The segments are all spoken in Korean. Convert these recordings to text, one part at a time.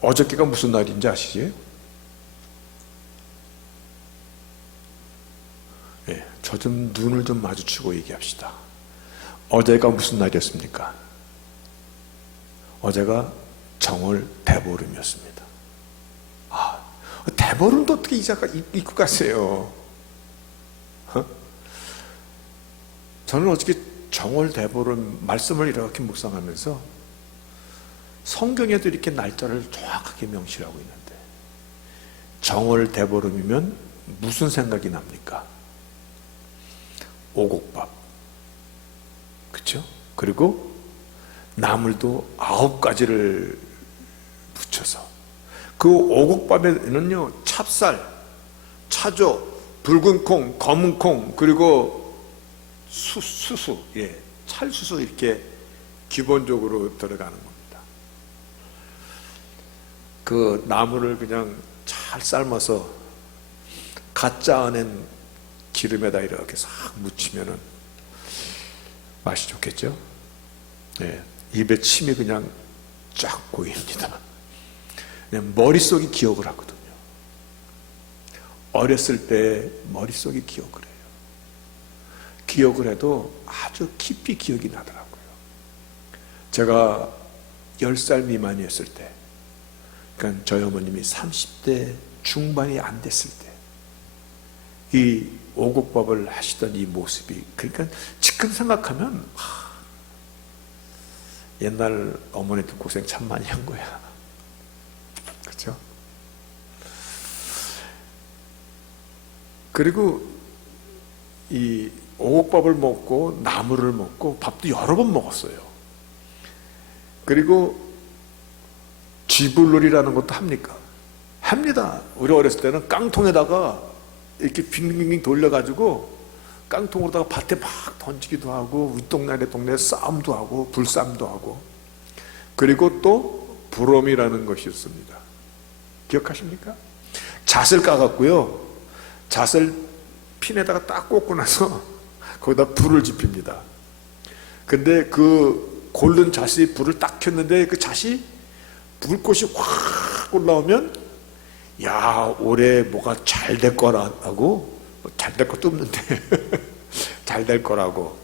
어저께가 무슨 날인지 아시지? 예, 저 좀 눈을 좀 마주치고 얘기합시다. 어제가 무슨 날이었습니까? 어제가 정월 대보름이었습니다. 아, 대보름도 어떻게 이자가 입고 가세요? 저는 어저께 정월 대보름 말씀을 이렇게 묵상하면서 성경에도 이렇게 날짜를 정확하게 명시하고 있는데, 정월 대보름이면 무슨 생각이 납니까? 오곡밥, 그렇죠? 그리고 나물도 9가지를 붙여서, 그 오곡밥에는요 찹쌀, 차조, 붉은 콩, 검은 콩, 그리고 수수, 예, 찰수수 이렇게 기본적으로 들어가는 겁니다. 그 나물을 그냥 잘 삶아서 갓 짜낸 기름에다 이렇게 싹 묻히면은 맛이 좋겠죠? 예, 입에 침이 그냥 쫙 고입니다. 그냥 머릿속이 기억을 하거든요. 어렸을 때 머릿속이 기억을 해요. 기억을 해도 아주 깊이 기억이 나더라고요. 제가 10살 미만이었을 때, 그러니까 저희 어머님이 30대 중반이 안 됐을 때 이 오곡밥을 하시던 이 모습이, 그러니까 지금 생각하면 옛날 어머니들 고생 참 많이 한 거야. 그렇죠? 그리고 이 오곡밥을 먹고 나물을 먹고 밥도 여러 번 먹었어요. 그리고 쥐불놀이라는 것도 합니까? 합니다. 우리 어렸을 때는 깡통에다가 이렇게 빙빙빙 돌려가지고 깡통으로다가 밭에 막 던지기도 하고, 윗동네 동네 싸움도 하고 불싸움도 하고, 그리고 또 부럼이라는 것이 있습니다. 기억하십니까? 잣을 까갖고요, 잣을 핀에다가 딱 꽂고 나서 거기다 불을 지핍니다. 근데 그 고른 잣이 불을 딱 켰는데 그 잣이 불꽃이 확 올라오면, 야, 올해 뭐가 잘 될 거라고, 잘 될 것도 없는데 잘 될 거라고.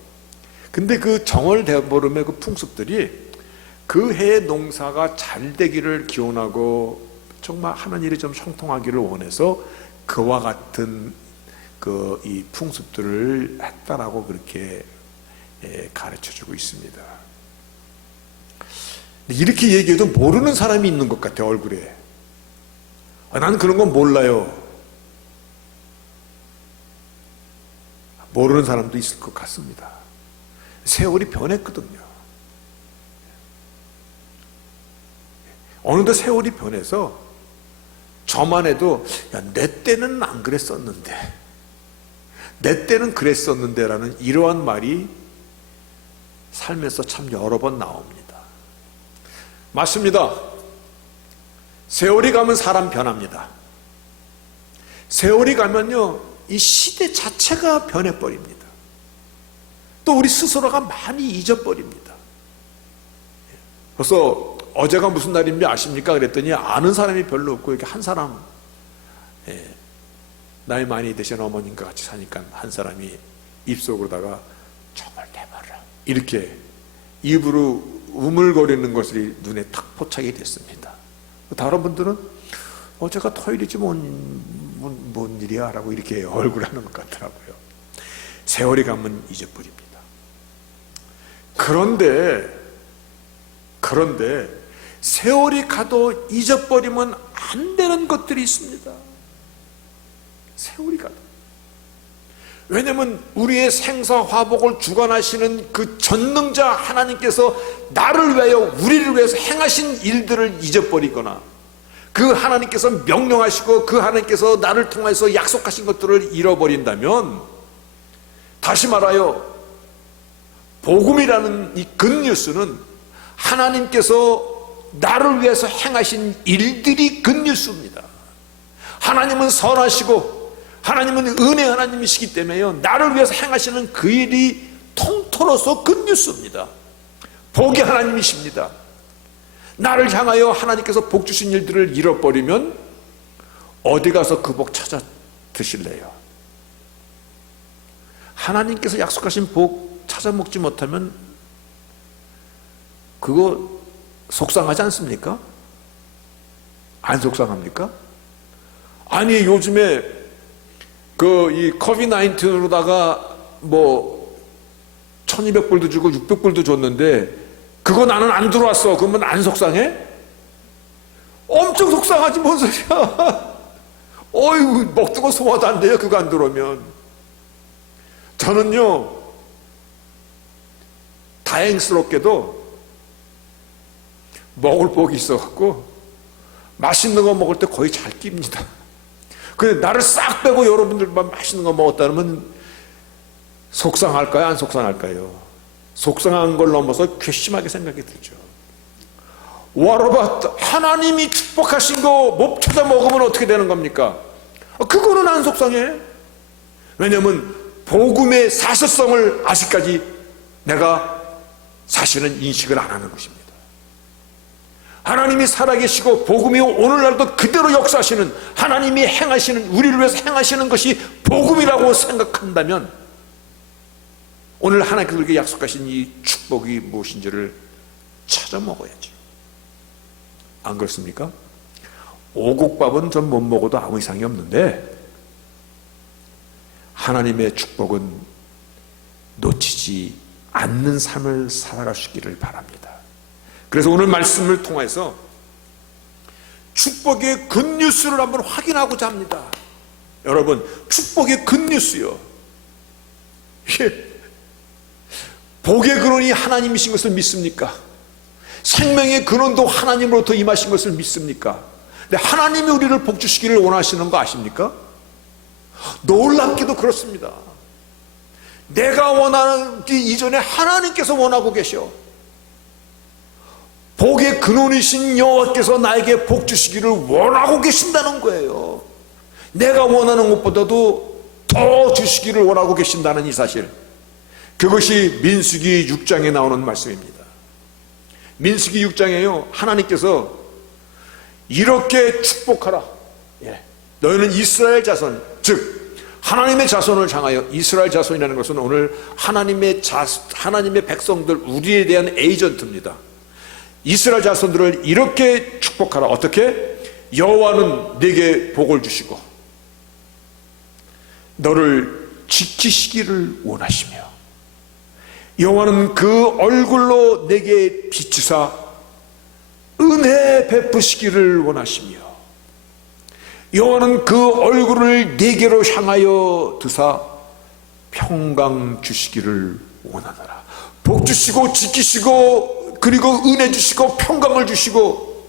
근데 그 정월 대보름의 그 풍습들이 그 해의 농사가 잘 되기를 기원하고, 정말 하나님이 좀 형통하기를 원해서 그와 같은 그 이 풍습들을 했다라고 그렇게 가르쳐주고 있습니다. 이렇게 얘기해도 모르는 사람이 있는 것 같아요, 얼굴에. 나는 그런 건 몰라요. 모르는 사람도 있을 것 같습니다. 세월이 변했거든요. 어느덧 세월이 변해서 저만 해도, 야, 내 때는 안 그랬었는데, 내 때는 그랬었는데 라는 이러한 말이 삶에서 참 여러 번 나옵니다. 맞습니다. 세월이 가면 사람 변합니다. 세월이 가면요, 이 시대 자체가 변해버립니다. 또 우리 스스로가 많이 잊어버립니다. 그래서 어제가 무슨 날인지 아십니까? 그랬더니 아는 사람이 별로 없고, 이렇게 한 사람, 나이 많이 드신 어머님과 같이 사니까 한 사람이 입속으로다가 정말 대박이라 이렇게 입으로 우물거리는 것이 눈에 탁 포착이 됐습니다. 다른 분들은 어제가 토요일이지 뭔 일이야 라고 이렇게 얼굴하는 것 같더라고요. 세월이 가면 잊어버립니다. 그런데 세월이 가도 잊어버리면 안 되는 것들이 있습니다. 세월이 가도. 왜냐하면 우리의 생사화복을 주관하시는 그 전능자 하나님께서 나를 위하여, 우리를 위해서 행하신 일들을 잊어버리거나, 그 하나님께서 명령하시고 그 하나님께서 나를 통해서 약속하신 것들을 잃어버린다면, 다시 말하여 복음이라는 이 굿뉴스는 하나님께서 나를 위해서 행하신 일들이 굿뉴스입니다. 하나님은 선하시고 하나님은 은혜 하나님이시기 때문에요, 나를 위해서 행하시는 그 일이 통틀어서 굿뉴스입니다. 복이 하나님이십니다. 나를 향하여 하나님께서 복 주신 일들을 잃어버리면 어디 가서 그 복 찾아 드실래요? 하나님께서 약속하신 복 찾아 먹지 못하면 그거 속상하지 않습니까? 안 속상합니까? 아니 요즘에 이 코비드-19로다가 뭐 1200불도 주고 600불도 줬는데 그거 나는 안 들어왔어. 그러면 안 속상해? 엄청 속상하지 뭔 소리야. 어이구 먹던 거 소화도 안 돼요. 그거 안 들어오면. 저는요 다행스럽게도 먹을 복이 있어갖고 맛있는 거 먹을 때 거의 잘 낍니다. 근데 나를 싹 빼고 여러분들만 맛있는 거 먹었다면 속상할까요? 안 속상할까요? 속상한 걸 넘어서 괘씸하게 생각이 들죠. 와로바 하나님이 축복하신 거 못 찾아 먹으면 어떻게 되는 겁니까? 그거는 안 속상해. 왜냐하면 복음의 사실성을 아직까지 내가 사실은 인식을 안 하는 것입니다. 하나님이 살아계시고 복음이 오늘날도 그대로 역사하시는, 하나님이 행하시는, 우리를 위해서 행하시는 것이 복음이라고 생각한다면 오늘 하나님께서 우리에게 약속하신 이 축복이 무엇인지를 찾아 먹어야죠. 안 그렇습니까? 오곡밥은 전 못 먹어도 아무 이상이 없는데 하나님의 축복은 놓치지 않는 삶을 살아갈 수 있기를 바랍니다. 그래서 오늘 말씀을 통해서 축복의 굿뉴스를 한번 확인하고자 합니다. 여러분, 축복의 굿뉴스요. 복의 근원이 하나님이신 것을 믿습니까? 생명의 근원도 하나님으로부터 임하신 것을 믿습니까? 근데 하나님이 우리를 복 주시기를 원하시는 거 아십니까? 놀랍게도 그렇습니다. 내가 원하기 이전에 하나님께서 원하고 계셔. 복의 근원이신 여호와께서 나에게 복 주시기를 원하고 계신다는 거예요. 내가 원하는 것보다도 더 주시기를 원하고 계신다는 이 사실, 그것이 민수기 6장에 나오는 말씀입니다. 민수기 6장에요 하나님께서 이렇게 축복하라. 너희는 이스라엘 자손, 즉 하나님의 자손을 향하여, 이스라엘 자손이라는 것은 오늘 하나님의 백성들, 우리에 대한 에이전트입니다. 이스라엘 자손들을 이렇게 축복하라. 어떻게? 여호와는 네게 복을 주시고 너를 지키시기를 원하시며 여호와는 그 얼굴로 네게 비추사 은혜 베푸시기를 원하시며 여호와는 그 얼굴을 네게로 향하여 두사 평강 주시기를 원하노라. 복 주시고 지키시고 그리고 은혜 주시고 평강을 주시고,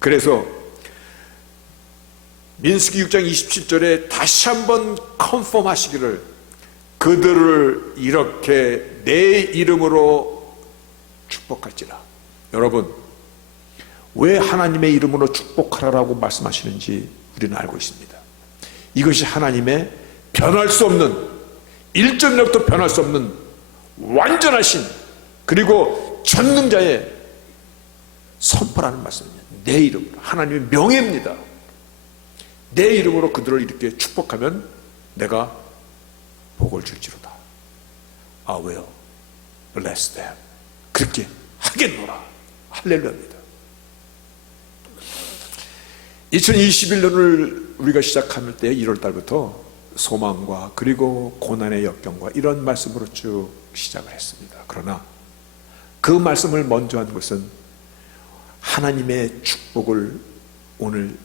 그래서 민수기 6장 27절에 다시 한번 컨펌 하시기를 그들을 이렇게 내 이름으로 축복할지라. 여러분, 왜 하나님의 이름으로 축복하라고 말씀하시는지 우리는 알고 있습니다. 이것이 하나님의 변할 수 없는, 일전부터 변할 수 없는 완전하신 그리고 전능자의 선포라는 말씀입니다. 내 이름으로, 하나님의 명예입니다. 내 이름으로 그들을 이렇게 축복하면 내가 복을 줄지로다. I will bless them. 그렇게 하겠노라. 할렐루야입니다. 2021년을 우리가 시작할 때 1월 달부터 소망과 그리고 고난의 역경과 이런 말씀으로 쭉 시작을 했습니다. 그러나 그 말씀을 먼저 한 것은 하나님의 축복을 오늘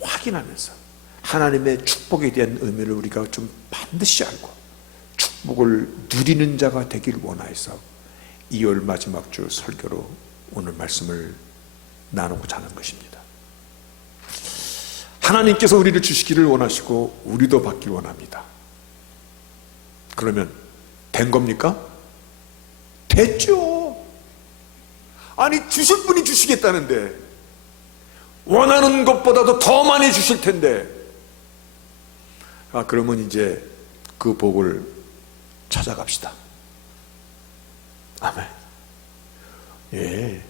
확인하면서 하나님의 축복에 대한 의미를 우리가 좀 반드시 알고 축복을 누리는 자가 되길 원하여서 2월 마지막 주 설교로 오늘 말씀을 나누고자 하는 것입니다. 하나님께서 우리를 주시기를 원하시고 우리도 받길 원합니다. 그러면 된 겁니까? 됐죠. 아니, 주실 분이 주시겠다는데, 원하는 것보다도 더 많이 주실 텐데, 그러면 이제 그 복을 찾아갑시다. 아멘. 예.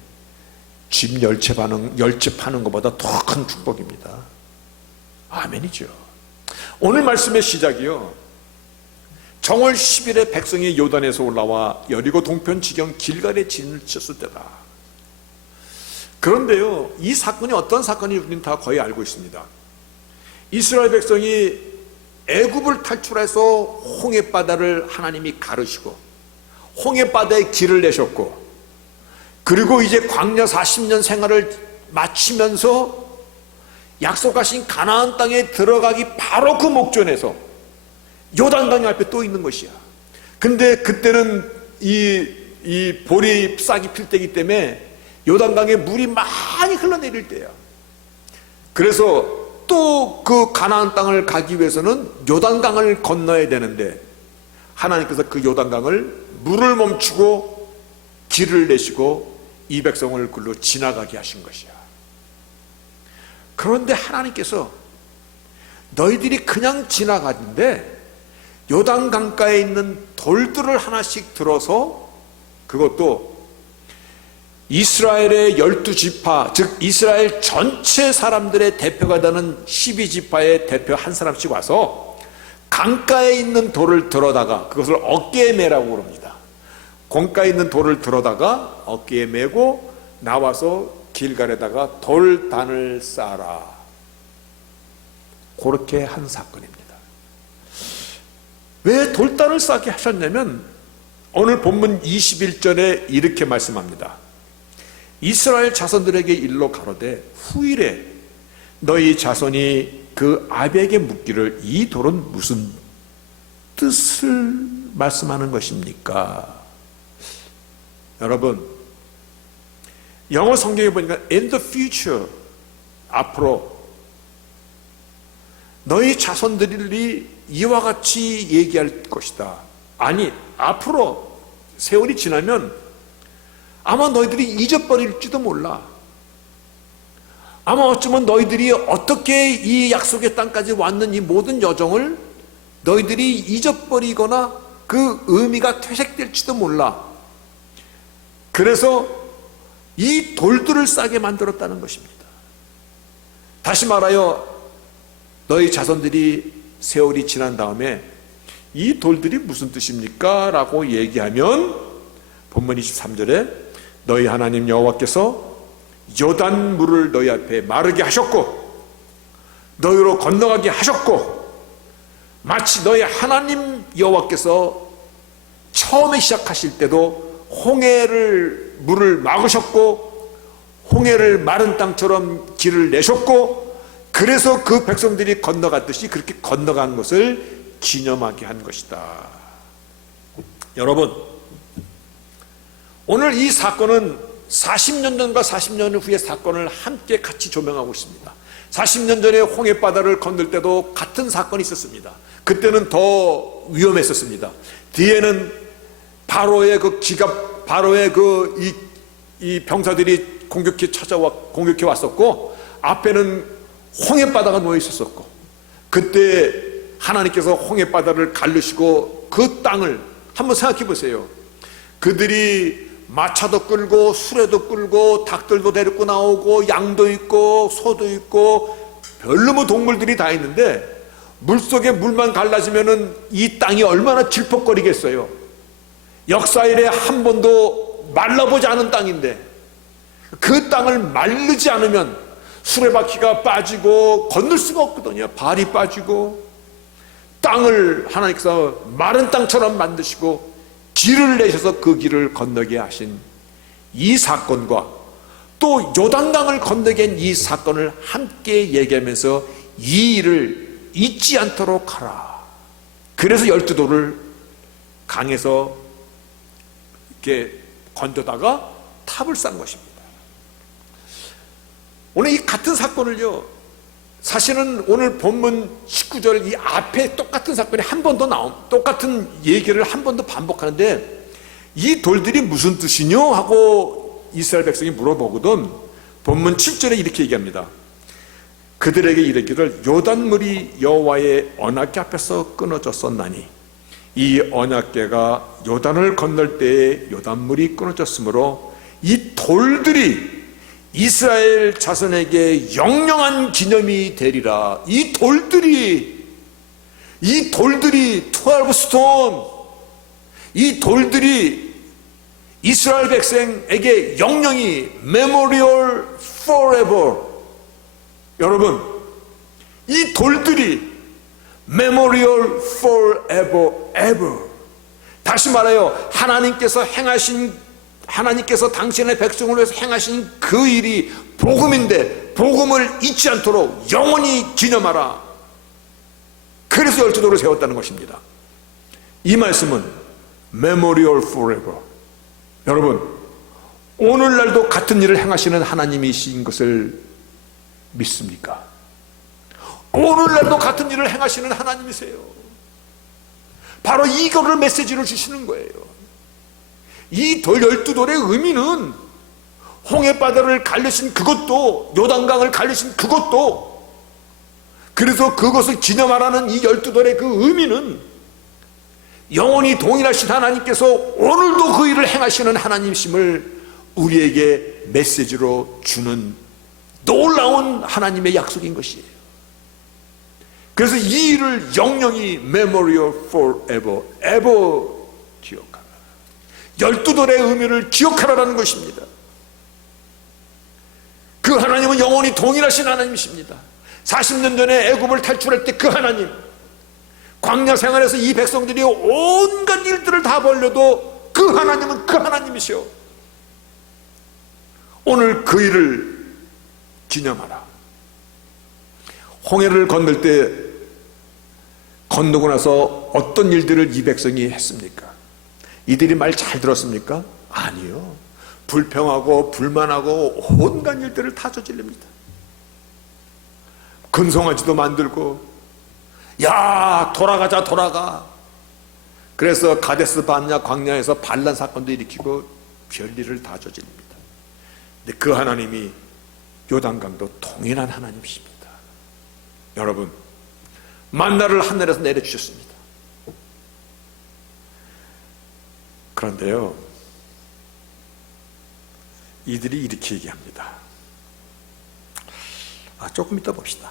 집 열채 파는 것보다 더 큰 축복입니다. 아멘이죠. 오늘 말씀의 시작이요, 정월 10일에 백성이 요단에서 올라와 여리고 동편 지경 길갈에 진을 쳤을 때다. 그런데요, 이 사건이 어떤 사건인지 우리는 다 거의 알고 있습니다. 이스라엘 백성이 애굽을 탈출해서 홍해바다를 하나님이 가르시고 홍해바다에 길을 내셨고, 그리고 이제 광야 40년 생활을 마치면서 약속하신 가나안 땅에 들어가기 바로 그 목전에서 요단강 앞에 또 있는 것이야. 근데 그때는 이 보리 싹이 필 때이기 때문에 요단강에 물이 많이 흘러내릴 때야. 그래서 또 그 가나안 땅을 가기 위해서는 요단강을 건너야 되는데, 하나님께서 그 요단강을 물을 멈추고 길을 내시고 이 백성을 글로 지나가게 하신 것이야. 그런데 하나님께서 너희들이 그냥 지나가는데 요단강가에 있는 돌들을 하나씩 들어서, 그것도 이스라엘의 12지파, 즉 이스라엘 전체 사람들의 대표가 되는 12지파의 대표 한 사람씩 와서 강가에 있는 돌을 들어다가, 그것을 어깨에 매라고 그럽니다. 강가에 있는 돌을 들어다가 어깨에 매고 나와서 길갈에다가 돌단을 쌓아라. 그렇게 한 사건입니다. 왜 돌단을 쌓게 하셨냐면, 오늘 본문 21절에 이렇게 말씀합니다. 이스라엘 자손들에게 일러 가로되 후일에 너희 자손이 그 아비에게 묻기를 이 돌은 무슨 뜻을 말씀하는 것입니까? 여러분, 영어 성경에 보니까 in the future, 앞으로 너희 자손들이 이와 같이 얘기할 것이다. 아니, 앞으로 세월이 지나면 아마 너희들이 잊어버릴지도 몰라. 아마 어쩌면 너희들이 어떻게 이 약속의 땅까지 왔는 이 모든 여정을 너희들이 잊어버리거나 그 의미가 퇴색될지도 몰라. 그래서 이 돌들을 싸게 만들었다는 것입니다. 다시 말하여 너희 자손들이 세월이 지난 다음에 이 돌들이 무슨 뜻입니까? 라고 얘기하면 본문 23절에 너희 하나님 여호와께서 요단 물을 너희 앞에 마르게 하셨고 너희로 건너가게 하셨고, 마치 너희 하나님 여호와께서 처음에 시작하실 때도 홍해를 물을 막으셨고 홍해를 마른 땅처럼 길을 내셨고, 그래서 그 백성들이 건너갔듯이 그렇게 건너간 것을 기념하게 한 것이다. 여러분, 오늘 이 사건은 40년 전과 40년 후의 사건을 함께 같이 조명하고 있습니다. 40년 전에 홍해바다를 건널 때도 같은 사건이 있었습니다. 그때는 더 위험했었습니다. 뒤에는 바로의 그 기갑, 바로의 이 병사들이 공격해 왔었고, 앞에는 홍해바다가 놓여 있었고, 그때 하나님께서 홍해바다를 가르시고 그 땅을 한번 생각해 보세요. 그들이 마차도 끌고 수레도 끌고 닭들도 데리고 나오고 양도 있고 소도 있고 별로 동물들이 다 있는데, 물속에 물만 갈라지면은 이 땅이 얼마나 질퍽거리겠어요. 역사 이래 한 번도 말라보지 않은 땅인데, 그 땅을 마르지 않으면 수레바퀴가 빠지고 건널 수가 없거든요. 발이 빠지고. 땅을 하나님께서 마른 땅처럼 만드시고 길을 내셔서 그 길을 건너게 하신 이 사건과 또 요단강을 건너게 한 이 사건을 함께 얘기하면서 이 일을 잊지 않도록 하라. 그래서 12돌을 강에서 이렇게 건져다가 탑을 쌓은 것입니다. 오늘 이 같은 사건을요, 사실은 오늘 본문 19절 이 앞에 똑같은 사건이 한 번 더 똑같은 얘기를 한 번 더 반복하는데, 이 돌들이 무슨 뜻이뇨? 하고 이스라엘 백성이 물어보거든. 본문 7절에 이렇게 얘기합니다. 그들에게 이르기를 요단물이 여호와의 언약궤 앞에서 끊어졌었나니 이 언약궤가 요단을 건널 때에 요단물이 끊어졌으므로 이 돌들이 이스라엘 자손에게 영영한 기념이 되리라. 이 돌들이 12 스톤, 이 돌들이 이스라엘 백성에게 영영이 memorial forever. 여러분, 이 돌들이 memorial forever ever. 다시 말해요, 하나님께서 당신의 백성을 위해서 행하신 그 일이 복음인데, 복음을 잊지 않도록 영원히 기념하라. 그래서 12돌을 세웠다는 것입니다. 이 말씀은 memorial forever. 여러분, 오늘날도 같은 일을 행하시는 하나님이신 것을 믿습니까? 오늘날도 같은 일을 행하시는 하나님이세요. 바로 이거를 메시지를 주시는 거예요. 이 12돌의 의미는 홍해바다를 갈리신 그것도, 요단강을 갈리신 그것도, 그래서 그것을 기념하라는 이 12돌의 그 의미는 영원히 동일하신 하나님께서 오늘도 그 일을 행하시는 하나님이심을 우리에게 메시지로 주는 놀라운 하나님의 약속인 것이에요. 그래서 이 일을 영영히 memorial forever, ever 기억하라. 12돌의 의미를 기억하라는 것입니다. 그 하나님은 영원히 동일하신 하나님이십니다. 40년 전에 애굽을 탈출할 때 그 하나님, 광야 생활에서 이 백성들이 온갖 일들을 다 벌려도 그 하나님은 그 하나님이시오. 오늘 그 일을 기념하라. 홍해를 건널 때 건너고 나서 어떤 일들을 이 백성이 했습니까? 이들이 말 잘 들었습니까? 아니요. 불평하고 불만하고 온갖 일들을 다 저질릅니다. 근성아지도 만들고, 야 돌아가자 돌아가. 그래서 가데스 바냐 광야에서 반란 사건도 일으키고 별일을 다 저지릅니다. 근데 그 하나님이 요단강도 동일한 하나님이십니다. 여러분, 만나를 하늘에서 내려주셨습니다. 그런데요, 이들이 이렇게 얘기합니다. 조금 이따 봅시다.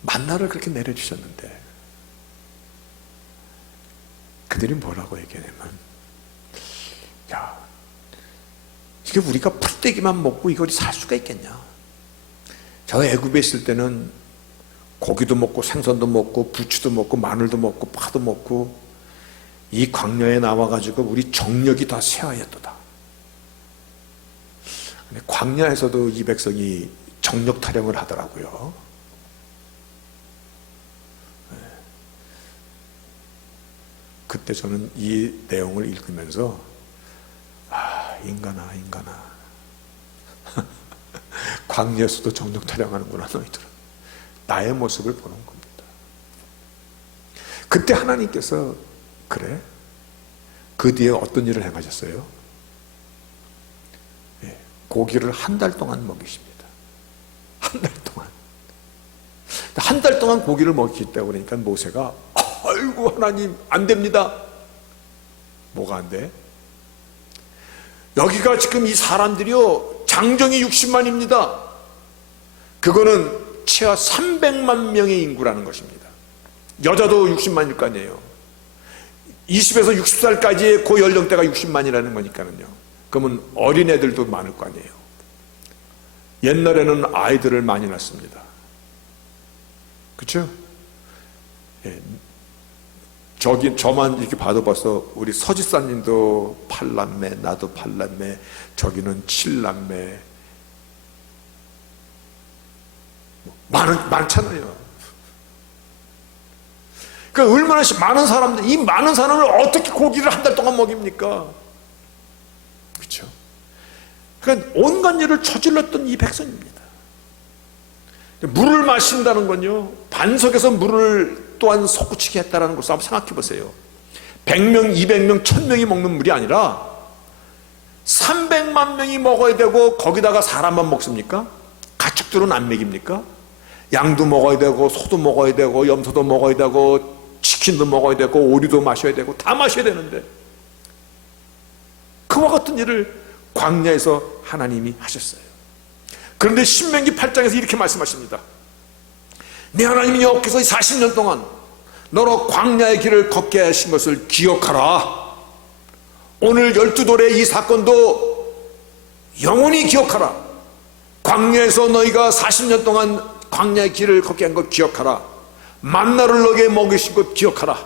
만나를 그렇게 내려주셨는데 그들이 뭐라고 얘기하냐면, 야, 이게 우리가 풀떼기만 먹고 이걸 살 수가 있겠냐? 저 애굽에 있을 때는 고기도 먹고 생선도 먹고 부추도 먹고 마늘도 먹고 파도 먹고, 이 광야에 나와가지고 우리 정력이 다 쇠하였도다. 근데 광야에서도 이 백성이 정력 타령을 하더라고요. 그때 저는 이 내용을 읽으면서, 인간아 광야에서도 정력 타령하는구나 너희들은. 나의 모습을 보는 겁니다. 그때 하나님께서, 그래? 그 뒤에 어떤 일을 행하셨어요? 고기를 한 달 동안 먹이십니다. 한 달 동안. 한 달 동안 고기를 먹이겠다고 그러니까 모세가, 아이고 하나님 안 됩니다. 뭐가 안 돼? 여기가 지금 이 사람들이요, 장정이 60만입니다. 그거는 최하 300만 명의 인구라는 것입니다. 여자도 60만일 거 아니에요. 20에서 60살까지의 그 연령대가 60만이라는 거니까는요. 그러면 어린애들도 많을 거 아니에요. 옛날에는 아이들을 많이 낳습니다. 그렇죠? 예. 저만 이렇게 봐도 벌써 우리 서지사님도 8남매, 나도 8남매, 저기는 7남매, 많잖아요. 그러니까 얼마나 많은 사람들, 이 많은 사람을 어떻게 고기를 한 달 동안 먹입니까? 그렇죠? 그러니까 온갖 일을 저질렀던 이 백성입니다. 물을 마신다는 건요, 반석에서 물을 또한 솟구치게 했다는 것을 한번 생각해 보세요. 100명, 200명, 1000명이 먹는 물이 아니라 300만 명이 먹어야 되고, 거기다가 사람만 먹습니까? 가축들은 안 먹입니까? 양도 먹어야 되고, 소도 먹어야 되고, 염소도 먹어야 되고, 치킨도 먹어야 되고, 오리도 마셔야 되고, 다 마셔야 되는데, 그와 같은 일을 광야에서 하나님이 하셨어요. 그런데 신명기 8장에서 이렇게 말씀하십니다. 내 하나님 여호와께서 40년 동안 너로 광야의 길을 걷게 하신 것을 기억하라. 오늘 12돌의 이 사건도 영원히 기억하라. 광야에서 너희가 40년 동안 광야의 길을 걷게 한 것 기억하라. 만나를 너에게 먹이신 것 기억하라.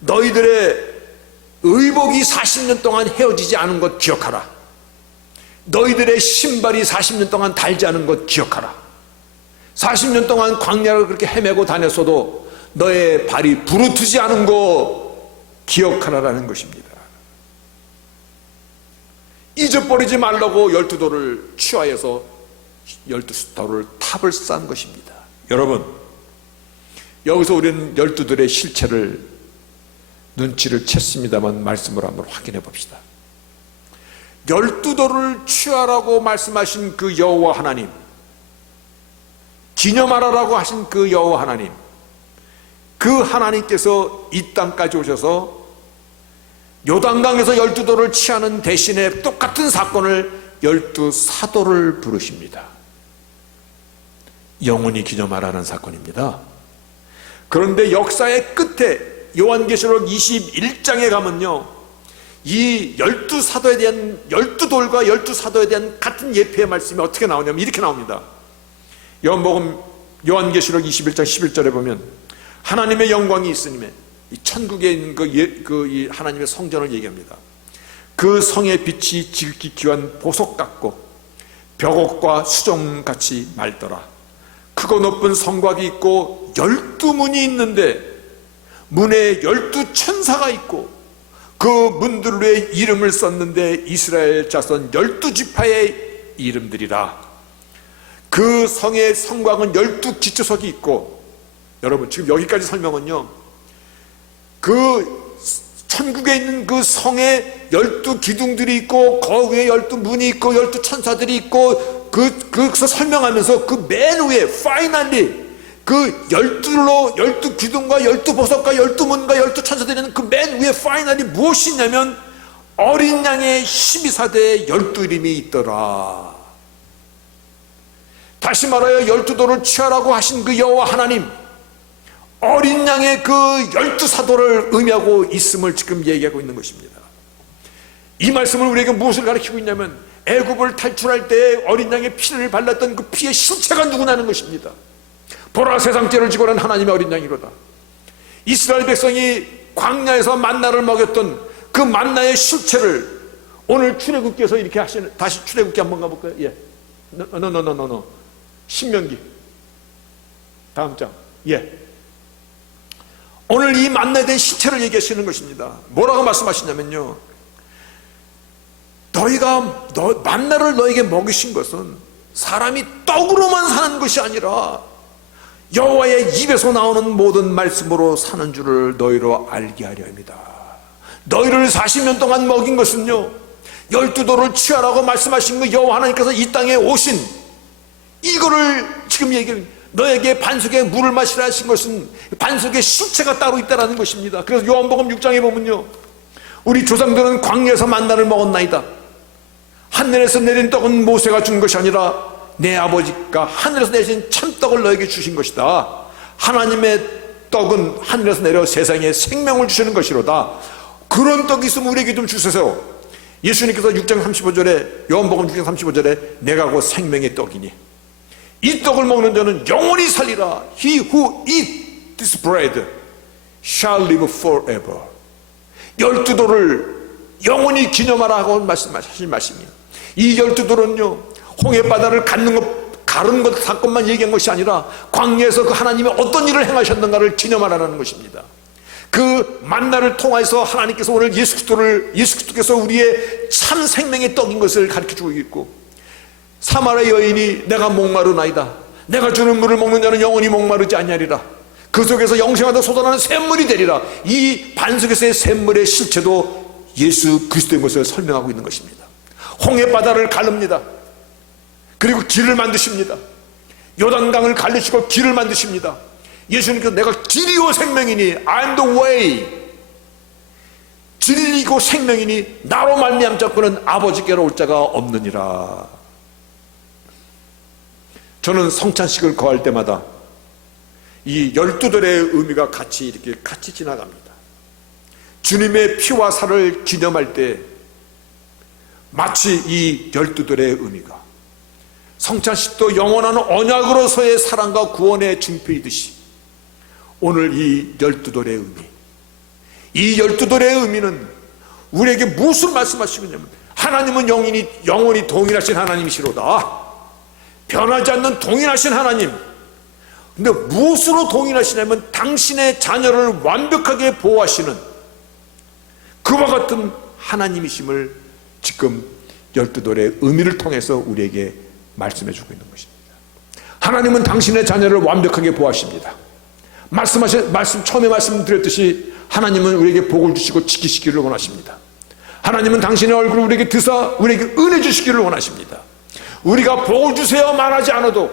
너희들의 의복이 40년 동안 헤어지지 않은 것 기억하라. 너희들의 신발이 40년 동안 닳지 않은 것 기억하라. 40년 동안 광야를 그렇게 헤매고 다녔어도 너의 발이 부르트지 않은 거 기억하라라는 것입니다. 잊어버리지 말라고 12돌을 취하여서 12돌을 탑을 쌓은 것입니다. 여러분, 여기서 우리는 12돌의 실체를 눈치를 챘습니다만 말씀을 한번 확인해 봅시다. 12돌을 취하라고 말씀하신 그 여호와 하나님, 기념하라라고 하신 그 여호와 하나님, 그 하나님께서 이 땅까지 오셔서 요단강에서 12돌을 취하는 대신에 똑같은 사건을 12사도를 부르십니다. 영원히 기념하라는 사건입니다. 그런데 역사의 끝에 요한계시록 21장에 가면요, 이 12사도에 대한 12돌과 12사도에 대한 같은 예표의 말씀이 어떻게 나오냐면 이렇게 나옵니다. 요한계시록 21장 11절에 보면 하나님의 영광이 있으님에, 이 천국에 있는 이 하나님의 성전을 얘기합니다. 그 성의 빛이 질기 귀한 보석 같고 벽옥과 수정같이 맑더라. 크고 높은 성곽이 있고 12문이 있는데 문에 12천사가 있고 그 문들 위에 이름을 썼는데 이스라엘 자손 12지파의 이름들이라. 그 성의 성곽은 12기초석이 있고, 여러분 지금 여기까지 설명은요, 그 천국에 있는 그 성에 12기둥들이 있고 그 위에 12문이 있고 12천사들이 있고 그것을 설명하면서 그 맨 위에 파이널리 그 12돌로 12기둥과 12보석과 12문과 12천사들이 있는 그 맨 위에 파이널이 무엇이 있냐면 어린 양의 12사대의 12이름이 있더라. 다시 말하여 12돌을 취하라고 하신 그 여호와 하나님, 어린 양의 그 12사도를 의미하고 있음을 지금 얘기하고 있는 것입니다. 이 말씀을 우리에게 무엇을 가르치고 있냐면 애굽을 탈출할 때 어린 양의 피를 발랐던 그 피의 실체가 누구냐는 것입니다. 보라, 세상 죄를 지고 난 하나님의 어린 양이로다. 이스라엘 백성이 광야에서 만나를 먹였던 그 만나의 실체를 오늘 출애굽기에서 이렇게 하시는, 다시 출애굽기 한번 가볼까요? 예. 신명기 다음 장. 예. 오늘 이 만나에 대한 실체를 얘기하시는 것입니다. 뭐라고 말씀하시냐면요, 너희가 만나를 너에게 먹이신 것은 사람이 떡으로만 사는 것이 아니라 여호와의 입에서 나오는 모든 말씀으로 사는 줄을 너희로 알게 하려 합니다. 너희를 40년 동안 먹인 것은요, 12돌을 취하라고 말씀하신 그 여호와 하나님께서 이 땅에 오신 이거를 지금 얘기합니다. 너에게 반석의 물을 마시라 하신 것은 반석의 실체가 따로 있다는 것입니다. 그래서 요한복음 6장에 보면요, 우리 조상들은 광야에서 만나를 먹었나이다. 하늘에서 내린 떡은 모세가 준 것이 아니라 내 아버지가 하늘에서 내신 참떡을 너에게 주신 것이다. 하나님의 떡은 하늘에서 내려 세상에 생명을 주시는 것이로다. 그런 떡이 있으면 우리에게 좀 주세요. 예수님께서 6장 35절에, 요한복음 6장 35절에 내가 곧 생명의 떡이니 이 떡을 먹는 자는 영원히 살리라. He who eat this bread shall live forever. 12돌을 영원히 기념하라고 말씀하신 말씀이에요. 이 12돌은요, 홍해바다를 가른 것 사건만 얘기한 것이 아니라 광야에서 그 하나님이 어떤 일을 행하셨는가를 기념하라는 것입니다. 그 만나를 통해서 하나님께서 오늘 예수께서 우리의 참 생명의 떡인 것을 가르쳐주고 있고, 사마리아 여인이 내가 목마르나이다. 내가 주는 물을 먹는 자는 영원히 목마르지 아니하리라. 그 속에서 영생하다 솟아나는 샘물이 되리라. 이 반석에서의 샘물의 실체도 예수 그리스도의 것을 설명하고 있는 것입니다. 홍해바다를 가릅니다. 그리고 길을 만드십니다. 요단강을 갈리시고 길을 만드십니다. 예수님께서 내가 길이요 생명이니 I'm the way. 진리고 생명이니 나로 말미암 자꾸는 아버지께로 올 자가 없느니라. 저는 성찬식을 거할 때마다 이 12돌의 의미가 같이 지나갑니다. 주님의 피와 살을 기념할 때 마치 이 12돌의 의미가 성찬식도 영원한 언약으로서의 사랑과 구원의 증표이듯이 오늘 이 12돌의 의미, 이 12돌의 의미는 우리에게 무엇을 말씀하시느냐면 하나님은 영원히 동일하신 하나님이시로다. 변하지 않는 동일하신 하나님. 근데 무엇으로 동일하시냐면 당신의 자녀를 완벽하게 보호하시는 그와 같은 하나님이심을 지금 12돌의 의미를 통해서 우리에게 말씀해 주고 있는 것입니다. 하나님은 당신의 자녀를 완벽하게 보호하십니다. 처음에 말씀드렸듯이 하나님은 우리에게 복을 주시고 지키시기를 원하십니다. 하나님은 당신의 얼굴을 우리에게 드사 우리에게 은혜 주시기를 원하십니다. 우리가 복을 주세요 말하지 않아도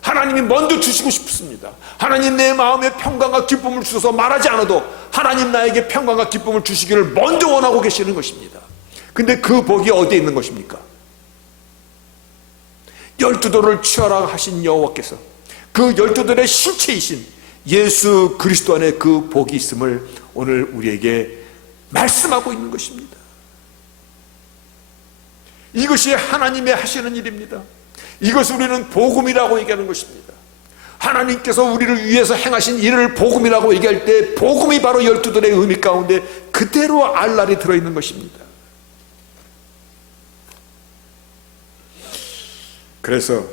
하나님이 먼저 주시고 싶습니다. 하나님 내 마음에 평강과 기쁨을 주셔서 말하지 않아도 하나님 나에게 평강과 기쁨을 주시기를 먼저 원하고 계시는 것입니다. 근데 그 복이 어디에 있는 것입니까? 12돌을 취하라 하신 여호와께서 그 12돌의 실체이신 예수 그리스도 안에 그 복이 있음을 오늘 우리에게 말씀하고 있는 것입니다. 이것이 하나님의 하시는 일입니다. 이것을 우리는 복음이라고 얘기하는 것입니다. 하나님께서 우리를 위해서 행하신 일을 복음이라고 얘기할 때 복음이 바로 12돌의 의미 가운데 그대로 알랄이 들어있는 것입니다. 그래서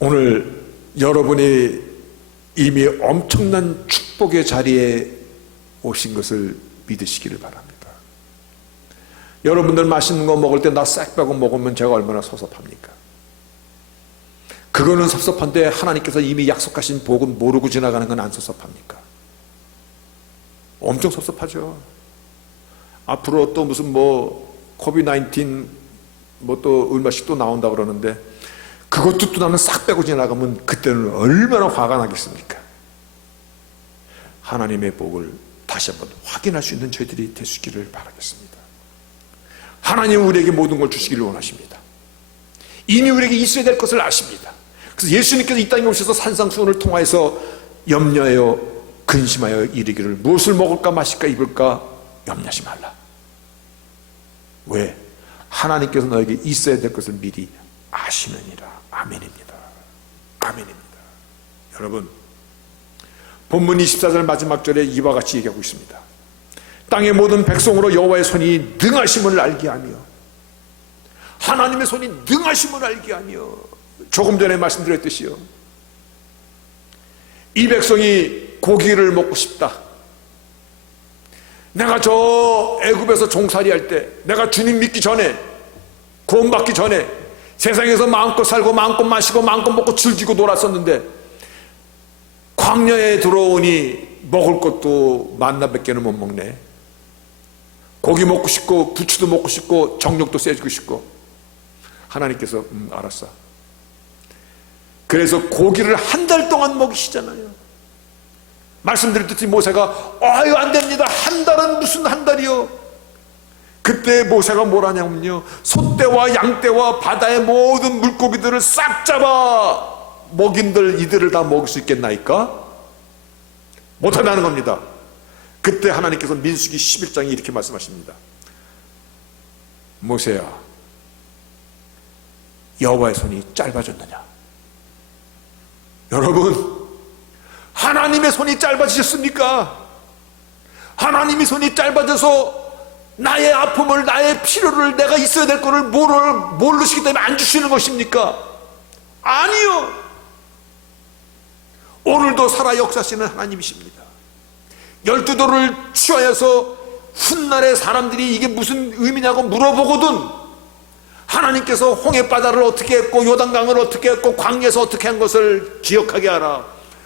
오늘 여러분이 이미 엄청난 축복의 자리에 오신 것을 믿으시기를 바랍니다. 여러분들 맛있는 거 먹을 때 나 싹 빼고 먹으면 제가 얼마나 섭섭합니까? 그거는 섭섭한데 하나님께서 이미 약속하신 복은 모르고 지나가는 건 안 섭섭합니까? 엄청 섭섭하죠. 앞으로 또 무슨 코비드-19 또 얼마씩 또 나온다 그러는데 그것도 또 나는 싹 빼고 지나가면 그때는 얼마나 화가 나겠습니까? 하나님의 복을 다시 한번 확인할 수 있는 저희들이 되시기를 바라겠습니다. 하나님은 우리에게 모든 걸 주시기를 원하십니다. 이미 우리에게 있어야 될 것을 아십니다. 그래서 예수님께서 이 땅에 오셔서 산상수훈을 통하여서 염려하여 근심하여 이르기를 무엇을 먹을까 마실까 입을까 염려하지 말라. 왜? 하나님께서 너에게 있어야 될 것을 미리 아시느니라. 아멘입니다. 아멘입니다. 여러분, 본문 24절 마지막 절에 이와 같이 얘기하고 있습니다. 땅의 모든 백성으로 여호와의 손이 능하심을 알게 하며, 하나님의 손이 능하심을 알게 하며, 조금 전에 말씀드렸듯이요, 이 백성이 고기를 먹고 싶다. 내가 저 애굽에서 종살이 할 때, 내가 주님 믿기 전에, 구원받기 전에 세상에서 마음껏 살고 마음껏 마시고 마음껏 먹고 즐기고 놀았었는데 광야에 들어오니 먹을 것도 만나밖에는 못 먹네. 고기 먹고 싶고 부추도 먹고 싶고 정력도 세지고 싶고. 하나님께서 알았어. 그래서 고기를 한 달 동안 먹이시잖아요. 말씀드렸듯이 모세가 아유 안 됩니다. 한 달은 무슨 한 달이요. 그때 모세가 뭘 하냐면요, 소떼와 양떼와 바다의 모든 물고기들을 싹 잡아 먹인들 이들을 다 먹을 수 있겠나이까? 못한다는 겁니다. 그때 하나님께서 민수기 11장에 이렇게 말씀하십니다. 모세야, 여호와의 손이 짧아졌느냐? 여러분, 하나님의 손이 짧아지셨습니까? 하나님의 손이 짧아져서 나의 아픔을, 나의 필요를, 내가 있어야 될 거를 모르시기 때문에 안 주시는 것입니까? 아니요. 오늘도 살아 역사하시는 하나님이십니다. 12돌을 취하여서 훗날에 사람들이 이게 무슨 의미냐고 물어보거든 하나님께서 홍해바다를 어떻게 했고 요단강을 어떻게 했고 광야에서 어떻게 한 것을 기억하게 하라.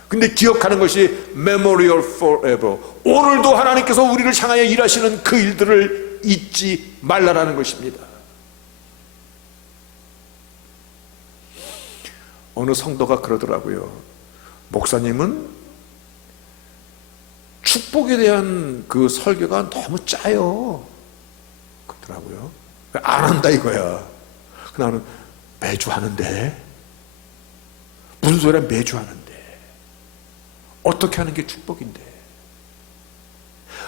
근데 기억하는 것이 Memorial Forever. 오늘도 하나님께서 우리를 향하여 일하시는 그 일들을 잊지 말라라는 것입니다. 어느 성도가 그러더라고요. 목사님은 축복에 대한 그 설교가 너무 짜요. 그렇더라고요. 안 한다 이거야. 나는 매주 하는데. 무슨 소리야 매주 하는데. 어떻게 하는 게 축복인데.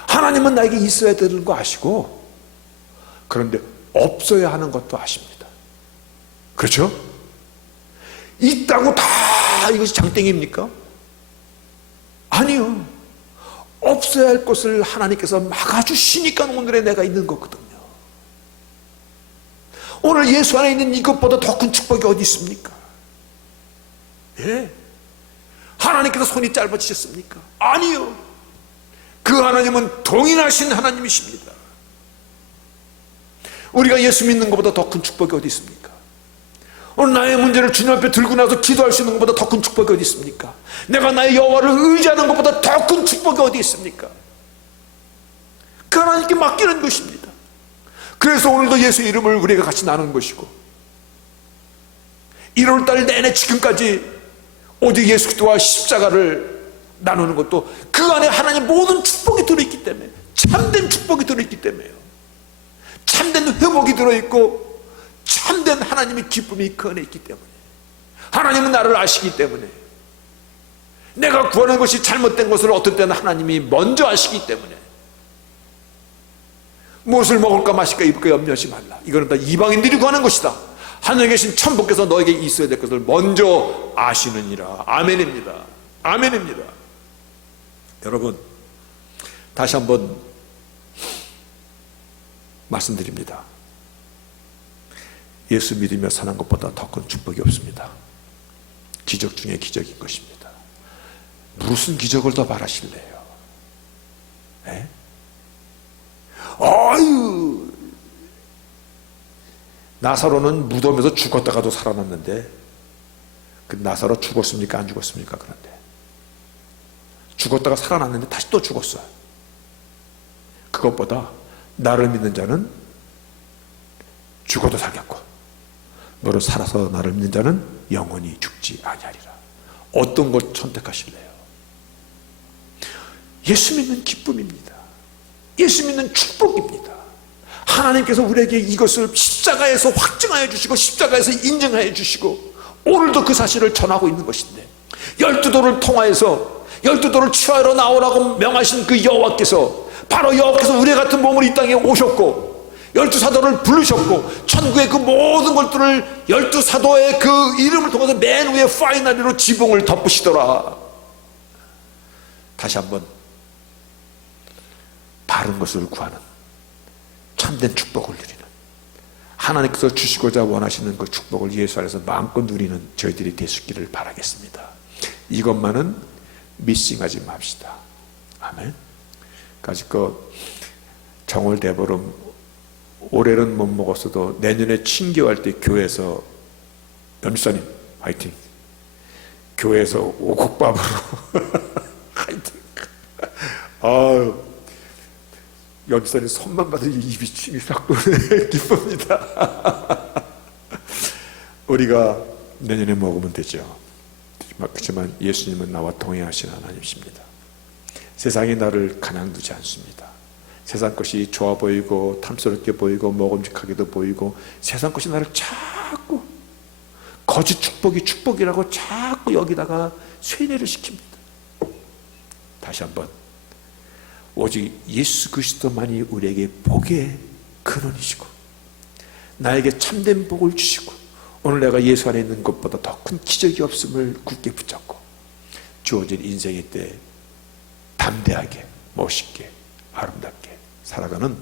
하나님은 나에게 있어야 되는 거 아시고, 그런데 없어야 하는 것도 아십니다. 그렇죠? 있다고 다 이것이 장땡입니까? 아니요. 없어야 할 것을 하나님께서 막아주시니까 오늘의 내가 있는 거거든요. 오늘 예수 안에 있는 이것보다 더 큰 축복이 어디 있습니까? 예? 하나님께서 손이 짧아지셨습니까? 아니요. 그 하나님은 동일하신 하나님이십니다. 우리가 예수 믿는 것보다 더 큰 축복이 어디 있습니까? 오늘 나의 문제를 주님 앞에 들고 나서 기도할 수 있는 것보다 더 큰 축복이 어디 있습니까? 내가 나의 여호와를 의지하는 것보다 더 큰 축복이 어디 있습니까? 그 하나님께 맡기는 것입니다. 그래서 오늘도 예수 이름을 우리가 같이 나누는 것이고, 1월달 내내 지금까지 오직 예수 그리스도와 십자가를 나누는 것도 그 안에 하나님 모든 축복이 들어있기 때문에, 참된 축복이 들어있기 때문에요. 참된 회복이 들어있고 참된 하나님의 기쁨이 그 안에 있기 때문에, 하나님은 나를 아시기 때문에, 내가 구하는 것이 잘못된 것을 어떤 때는 하나님이 먼저 아시기 때문에, 무엇을 먹을까 마실까 입을까 염려하지 말라. 이거는 다 이방인들이 구하는 것이다. 하늘에 계신 천부께서 너에게 있어야 될 것을 먼저 아시느니라. 아멘입니다. 아멘입니다. 여러분, 다시 한번 말씀드립니다. 예수 믿으며 사는 것보다 더 큰 축복이 없습니다. 기적 중에 기적인 것입니다. 무슨 기적을 더 바라실래요? 네? 아유, 나사로는 무덤에서 죽었다가도 살아났는데, 그 나사로 죽었습니까? 안 죽었습니까? 그런데 죽었다가 살아났는데 다시 또 죽었어요. 그것보다 나를 믿는 자는 죽어도 살겠고, 너를 살아서 나를 믿는 자는 영원히 죽지 아니하리라. 어떤 것 선택하실래요? 예수 믿는 기쁨입니다. 예수 믿는 축복입니다. 하나님께서 우리에게 이것을 십자가에서 확증하여 주시고 십자가에서 인정하여 주시고 오늘도 그 사실을 전하고 있는 것인데, 12도를 통하여서 12도를 취하러 나오라고 명하신 그 여호와께서, 바로 여호와께서 우리 같은 몸으로 이 땅에 오셨고 12사도를 부르셨고 천국의 그 모든 것들을 12사도의 그 이름을 통해서 맨 위에 파이널리로 지붕을 덮으시더라. 다시 한번 바른 것을 구하는 참된 축복을 누리는, 하나님께서 주시고자 원하시는 그 축복을 예수 안에서 마음껏 누리는 저희들이 되시기를 바라겠습니다. 이것만은 미싱하지 맙시다. 아멘. 까짓것 정월 대보름 올해는 못 먹었어도 내년에 친교할 때 교회에서, 염지사님 화이팅, 교회에서 오곡밥으로 화이팅. 아유, 염지사님 손만 봐도 입이 침이 싹 도네. 기쁩니다. 우리가 내년에 먹으면 되죠. 그렇지만 예수님은 나와 동행하시는 하나님이십니다. 세상이 나를 가만두지 않습니다. 세상 것이 좋아 보이고 탐스럽게 보이고 먹음직하게도 보이고, 세상 것이 나를 자꾸 거짓 축복이 축복이라고 자꾸 여기다가 쇠뇌를 시킵니다. 다시 한번, 오직 예수 그리스도만이 우리에게 복의 근원이시고 나에게 참된 복을 주시고, 오늘 내가 예수 안에 있는 것보다 더 큰 기적이 없음을 굳게 붙잡고 주어진 인생의 때 담대하게 멋있게 아름답게 살아가는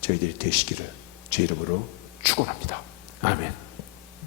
저희들이 되시기를 주 이름으로 축원합니다. 아멘.